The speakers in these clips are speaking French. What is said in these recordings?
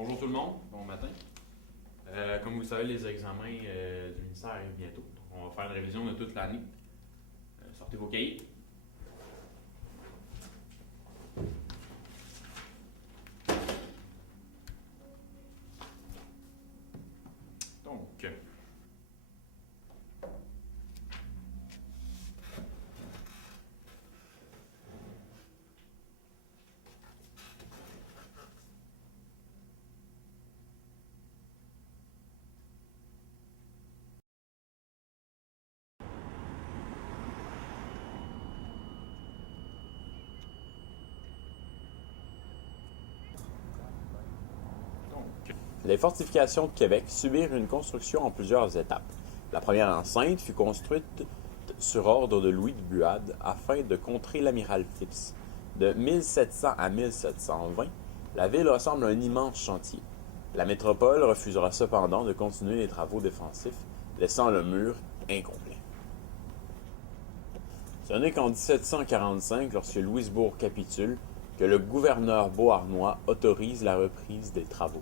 Bonjour tout le monde, bon matin. Comme vous le savez, les examens du ministère arrivent bientôt. Donc, on va faire une révision de toute l'année. Sortez vos cahiers. Donc, Les fortifications de Québec subirent une construction en plusieurs étapes. La première enceinte fut construite sur ordre de Louis de Buade afin de contrer l'amiral Phipps. De 1700 à 1720, la ville ressemble à un immense chantier. La métropole refusera cependant de continuer les travaux défensifs, laissant le mur incomplet. Ce n'est qu'en 1745, lorsque Louisbourg capitule, que le gouverneur beauharnois autorise la reprise des travaux.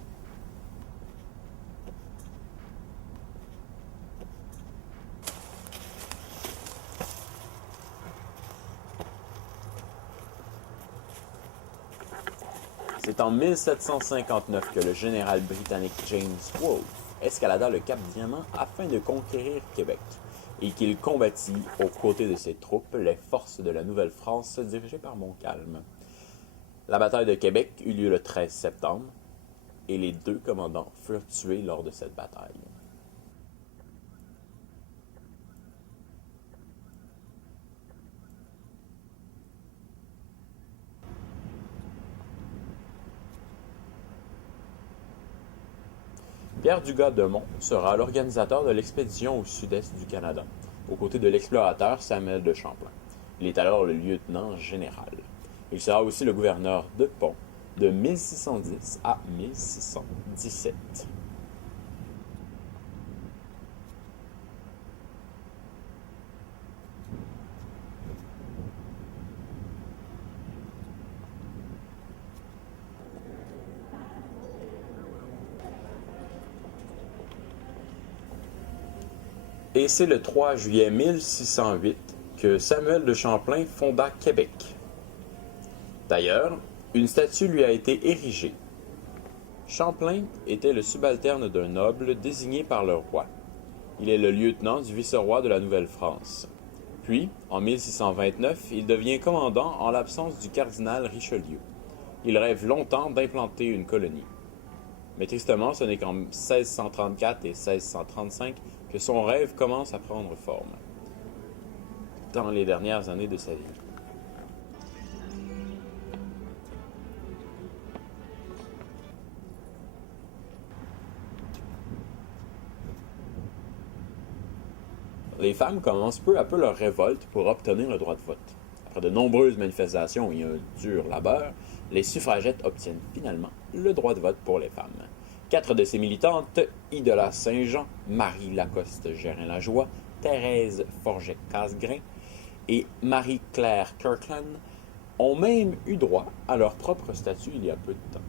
C'est en 1759 que le général britannique James Wolfe escalada le cap Diamant afin de conquérir Québec et qu'il combattit aux côtés de ses troupes les forces de la Nouvelle-France dirigées par Montcalm. La bataille de Québec eut lieu le 13 septembre et les deux commandants furent tués lors de cette bataille. Pierre Dugas-Demont sera l'organisateur de l'expédition au sud-est du Canada, aux côtés de l'explorateur Samuel de Champlain. Il est alors le lieutenant général. Il sera aussi le gouverneur de Pont de 1610 à 1617. Et c'est le 3 juillet 1608 que Samuel de Champlain fonda Québec. D'ailleurs, une statue lui a été érigée. Champlain était le subalterne d'un noble désigné par le roi. Il est le lieutenant du vice-roi de la Nouvelle-France. Puis, en 1629, il devient commandant en l'absence du cardinal Richelieu. Il rêve longtemps d'implanter une colonie. Mais tristement, ce n'est qu'en 1634 et 1635 que son rêve commence à prendre forme, dans les dernières années de sa vie. Les femmes commencent peu à peu leur révolte pour obtenir le droit de vote. Après de nombreuses manifestations et un dur labeur, les suffragettes obtiennent finalement le droit de vote pour les femmes. 4 de ces militantes, Idola Saint-Jean, Marie Lacoste Gérin-Lajoie, Thérèse Forget-Casgrain et Marie-Claire Kirkland, ont même eu droit à leur propre statut il y a peu de temps.